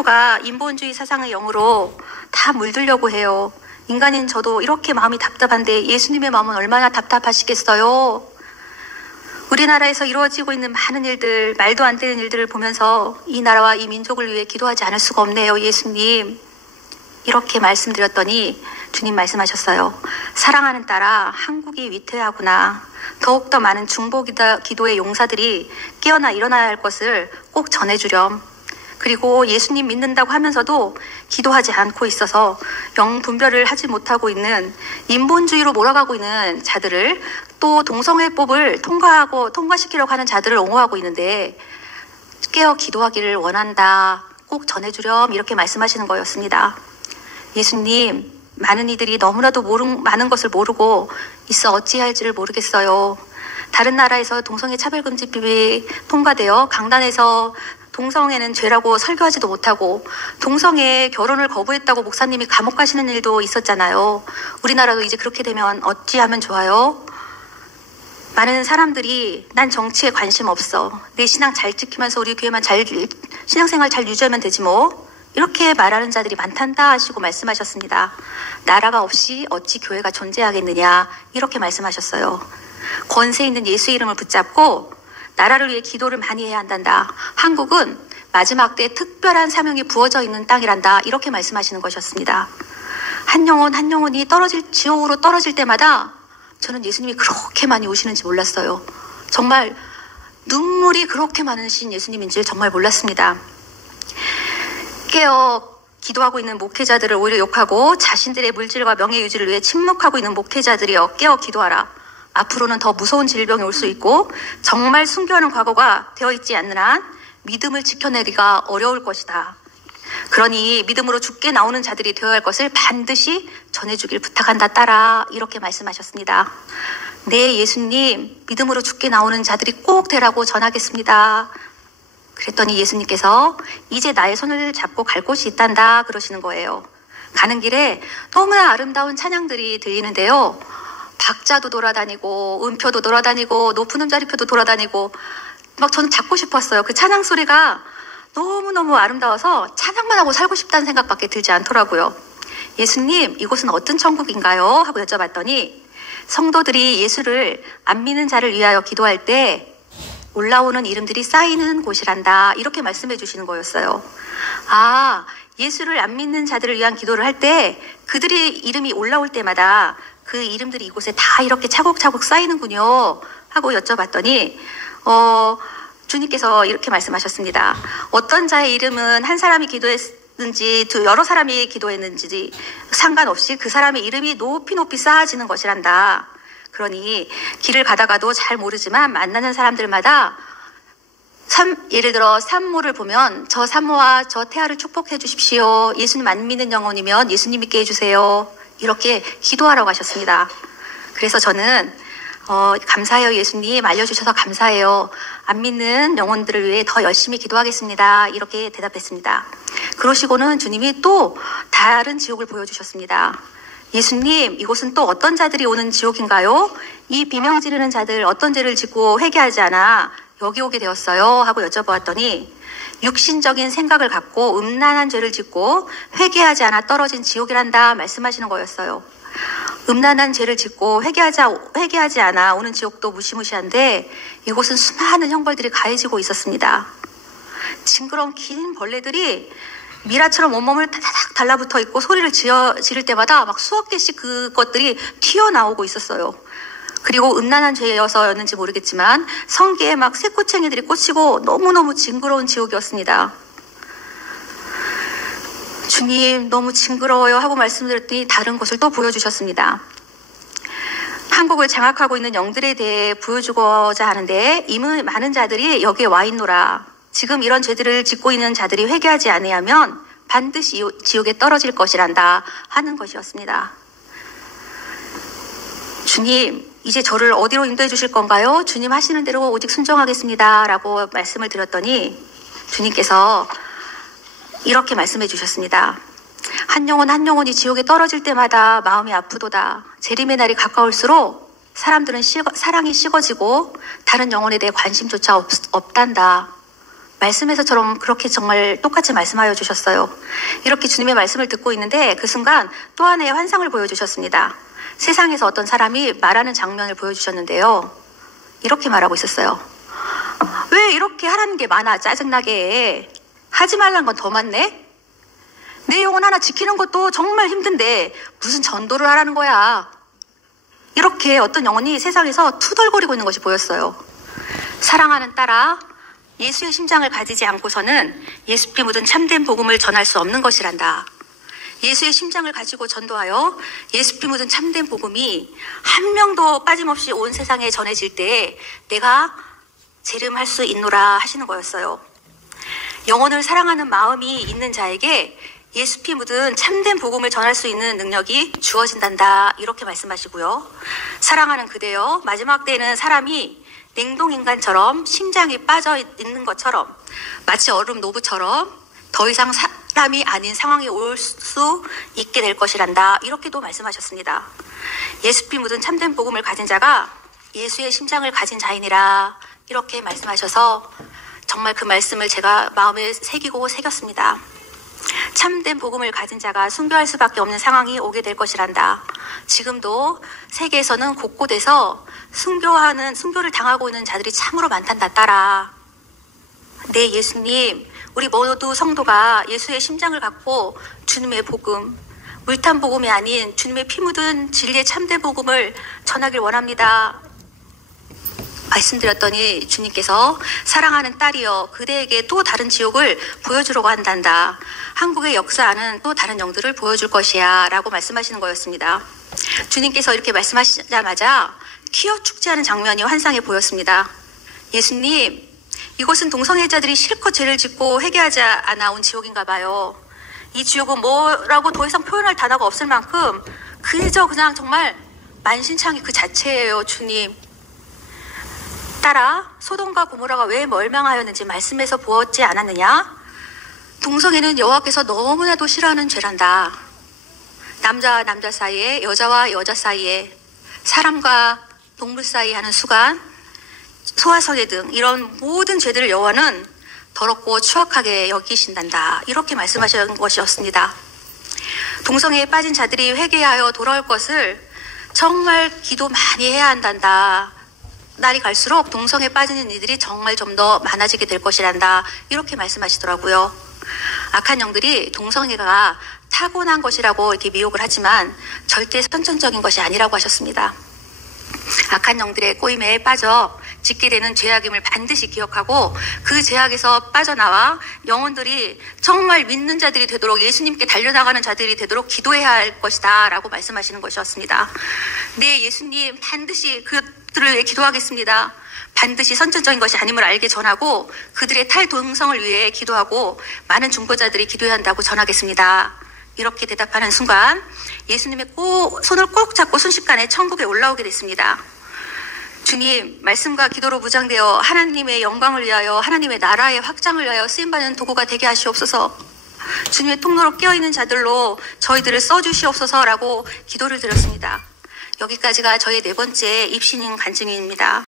성도가 인본주의 사상의 영으로 다 물들려고 해요. 인간인 저도 이렇게 마음이 답답한데 예수님의 마음은 얼마나 답답하시겠어요? 우리나라에서 이루어지고 있는 많은 일들, 말도 안 되는 일들을 보면서 이 나라와 이 민족을 위해 기도하지 않을 수가 없네요, 예수님. 이렇게 말씀드렸더니 주님 말씀하셨어요. 사랑하는 딸아, 한국이 위태하구나. 더욱더 많은 중보 기도의 용사들이 깨어나 일어나야 할 것을 꼭 전해주렴. 그리고 예수님 믿는다고 하면서도 기도하지 않고 있어서 영 분별을 하지 못하고 있는 인본주의로 몰아가고 있는 자들을, 또 동성애법을 통과시키려고 하는 자들을 옹호하고 있는데 깨어 기도하기를 원한다. 꼭 전해주렴. 이렇게 말씀하시는 거였습니다. 예수님, 많은 이들이 너무나도 많은 것을 모르고 있어 어찌할지를 모르겠어요. 다른 나라에서 동성애 차별금지법이 통과되어 강단에서 동성애는 죄라고 설교하지도 못하고 동성애 결혼을 거부했다고 목사님이 감옥 가시는 일도 있었잖아요. 우리나라도 이제 그렇게 되면 어찌하면 좋아요? 많은 사람들이 난 정치에 관심 없어. 내 신앙 잘 지키면서 우리 교회만 신앙생활 잘 유지하면 되지 뭐. 이렇게 말하는 자들이 많단다 하시고 말씀하셨습니다. 나라가 없이 어찌 교회가 존재하겠느냐 이렇게 말씀하셨어요. 권세 있는 예수의 이름을 붙잡고 나라를 위해 기도를 많이 해야 한단다. 한국은 마지막 때에 특별한 사명이 부어져 있는 땅이란다. 이렇게 말씀하시는 것이었습니다. 한 영혼이 지옥으로 떨어질 때마다 저는 예수님이 그렇게 많이 오시는지 몰랐어요. 정말 눈물이 그렇게 많으신 예수님인 줄 정말 몰랐습니다. 깨어 기도하고 있는 목회자들을 오히려 욕하고 자신들의 물질과 명예 유지를 위해 침묵하고 있는 목회자들이여 깨어 기도하라. 앞으로는 더 무서운 질병이 올 수 있고 정말 순교하는 과거가 되어 있지 않는 한 믿음을 지켜내기가 어려울 것이다. 그러니 믿음으로 죽게 나오는 자들이 되어야 할 것을 반드시 전해주길 부탁한다 딸아. 이렇게 말씀하셨습니다. 네, 예수님, 믿음으로 죽게 나오는 자들이 꼭 되라고 전하겠습니다. 그랬더니 예수님께서 이제 나의 손을 잡고 갈 곳이 있단다 그러시는 거예요. 가는 길에 너무나 아름다운 찬양들이 들리는데요. 박자도 돌아다니고 음표도 돌아다니고 높은 음자리표도 돌아다니고 막 저는 잡고 싶었어요. 그 찬양 소리가 너무너무 아름다워서 찬양만 하고 살고 싶다는 생각밖에 들지 않더라고요. 예수님, 이곳은 어떤 천국인가요? 하고 여쭤봤더니 성도들이 예수를 안 믿는 자를 위하여 기도할 때 올라오는 이름들이 쌓이는 곳이란다. 이렇게 말씀해 주시는 거였어요. 아, 예수를 안 믿는 자들을 위한 기도를 할 때 그들의 이름이 올라올 때마다 그 이름들이 이곳에 다 이렇게 차곡차곡 쌓이는군요. 하고 여쭤봤더니 주님께서 이렇게 말씀하셨습니다. 어떤 자의 이름은 한 사람이 기도했는지 여러 사람이 기도했는지 상관없이 그 사람의 이름이 높이 높이 쌓아지는 것이란다. 그러니 길을 가다가도 잘 모르지만 만나는 사람들마다 예를 들어 산모를 보면 저 산모와 저 태아를 축복해 주십시오. 예수님 안 믿는 영혼이면 예수님 믿게 해주세요. 이렇게 기도하라고 하셨습니다. 그래서 저는 감사해요. 예수님 알려주셔서 감사해요. 안 믿는 영혼들을 위해 더 열심히 기도하겠습니다. 이렇게 대답했습니다. 그러시고는 주님이 또 다른 지옥을 보여주셨습니다. 예수님, 이곳은 또 어떤 자들이 오는 지옥인가요? 이 비명 지르는 자들 어떤 죄를 짓고 회개하지 않아 여기 오게 되었어요? 하고 여쭤보았더니 육신적인 생각을 갖고 음란한 죄를 짓고 회개하지 않아 떨어진 지옥이란다 말씀하시는 거였어요. 음란한 죄를 짓고 회개하지 않아 오는 지옥도 무시무시한데 이곳은 수많은 형벌들이 가해지고 있었습니다. 징그러운 긴 벌레들이 미라처럼 온몸을 타닥 달라붙어 있고 소리를 지를 때마다 막 수억 개씩 그것들이 튀어나오고 있었어요. 그리고 음란한 죄여서였는지 모르겠지만 성기에 막 새꼬챙이들이 꽂히고 너무너무 징그러운 지옥이었습니다. 주님, 너무 징그러워요 하고 말씀드렸더니 다른 것을 또 보여주셨습니다. 한국을 장악하고 있는 영들에 대해 보여주고자 하는데 이미 많은 자들이 여기에 와 있노라. 지금 이런 죄들을 짓고 있는 자들이 회개하지 아니하면 반드시 지옥에 떨어질 것이란다 하는 것이었습니다. 주님, 이제 저를 어디로 인도해 주실 건가요? 주님 하시는 대로 오직 순종하겠습니다 라고 말씀을 드렸더니 주님께서 이렇게 말씀해 주셨습니다. 한 영혼이 지옥에 떨어질 때마다 마음이 아프도다. 재림의 날이 가까울수록 사람들은 사랑이 식어지고 다른 영혼에 대해 관심조차 없단다. 말씀에서처럼 그렇게 정말 똑같이 말씀하여 주셨어요. 이렇게 주님의 말씀을 듣고 있는데 그 순간 또 하나의 환상을 보여주셨습니다. 세상에서 어떤 사람이 말하는 장면을 보여주셨는데요. 이렇게 말하고 있었어요. 왜 이렇게 하라는 게 많아, 짜증나게 해. 하지 말란 건 더 많네? 내 영혼 하나 지키는 것도 정말 힘든데 무슨 전도를 하라는 거야. 이렇게 어떤 영혼이 세상에서 투덜거리고 있는 것이 보였어요. 사랑하는 딸아, 예수의 심장을 가지지 않고서는 예수피 묻은 참된 복음을 전할 수 없는 것이란다. 예수의 심장을 가지고 전도하여 예수피 묻은 참된 복음이 한 명도 빠짐없이 온 세상에 전해질 때 내가 재림할 수 있노라 하시는 거였어요. 영혼을 사랑하는 마음이 있는 자에게 예수피 묻은 참된 복음을 전할 수 있는 능력이 주어진단다. 이렇게 말씀하시고요. 사랑하는 그대여, 마지막 때에는 사람이 냉동인간처럼 심장이 빠져 있는 것처럼 마치 얼음 노브처럼 더 이상 사람이 아닌 상황이 올 수 있게 될 것이란다. 이렇게도 말씀하셨습니다. 예수피 묻은 참된 복음을 가진 자가 예수의 심장을 가진 자이니라. 이렇게 말씀하셔서 정말 그 말씀을 제가 마음에 새기고 새겼습니다. 참된 복음을 가진 자가 순교할 수밖에 없는 상황이 오게 될 것이란다. 지금도 세계에서는 곳곳에서 순교를 당하고 있는 자들이 참으로 많단다, 딸아. 네, 예수님, 우리 모두 성도가 예수의 심장을 갖고 주님의 복음, 물탄 복음이 아닌 주님의 피 묻은 진리의 참된 복음을 전하길 원합니다. 말씀드렸더니 주님께서 사랑하는 딸이여, 그대에게 또 다른 지옥을 보여주려고 한단다. 한국의 역사하는 또 다른 영들을 보여줄 것이야 라고 말씀하시는 거였습니다. 주님께서 이렇게 말씀하시자마자 퀴어 축제하는 장면이 환상에 보였습니다. 예수님, 이곳은 동성애자들이 실컷 죄를 짓고 회개하지 않아 온 지옥인가 봐요. 이 지옥은 뭐라고 더 이상 표현할 단어가 없을 만큼 그냥 정말 만신창이 그 자체예요. 주님, 딸아, 소돔과 고모라가 왜 멸망하였는지 말씀에서 보았지 않았느냐? 동성애는 여호와께서 너무나도 싫어하는 죄란다. 남자와 남자 사이에, 여자와 여자 사이에, 사람과 동물 사이에 하는 수간, 소아성애 등 이런 모든 죄들을 여호와는 더럽고 추악하게 여기신단다. 이렇게 말씀하신 것이었습니다. 동성애에 빠진 자들이 회개하여 돌아올 것을 정말 기도 많이 해야 한단다. 날이 갈수록 동성애에 빠지는 이들이 정말 좀 더 많아지게 될 것이란다. 이렇게 말씀하시더라고요. 악한 영들이 동성애가 타고난 것이라고 이렇게 미혹을 하지만 절대 선천적인 것이 아니라고 하셨습니다. 악한 영들의 꼬임에 빠져 짓게 되는 죄악임을 반드시 기억하고 그 죄악에서 빠져나와 영혼들이 정말 믿는 자들이 되도록, 예수님께 달려나가는 자들이 되도록 기도해야 할 것이다 라고 말씀하시는 것이었습니다. 네, 예수님, 반드시 그들을 위해 기도하겠습니다. 반드시 선천적인 것이 아님을 알게 전하고 그들의 탈동성을 위해 기도하고 많은 중보자들이 기도해야 한다고 전하겠습니다. 이렇게 대답하는 순간 예수님의 손을 꼭 잡고 순식간에 천국에 올라오게 됐습니다. 주님, 말씀과 기도로 무장되어 하나님의 영광을 위하여, 하나님의 나라의 확장을 위하여 쓰임받는 도구가 되게 하시옵소서. 주님의 통로로 깨어있는 자들로 저희들을 써주시옵소서라고 기도를 드렸습니다. 여기까지가 저의 4번째 입신인 간증입니다.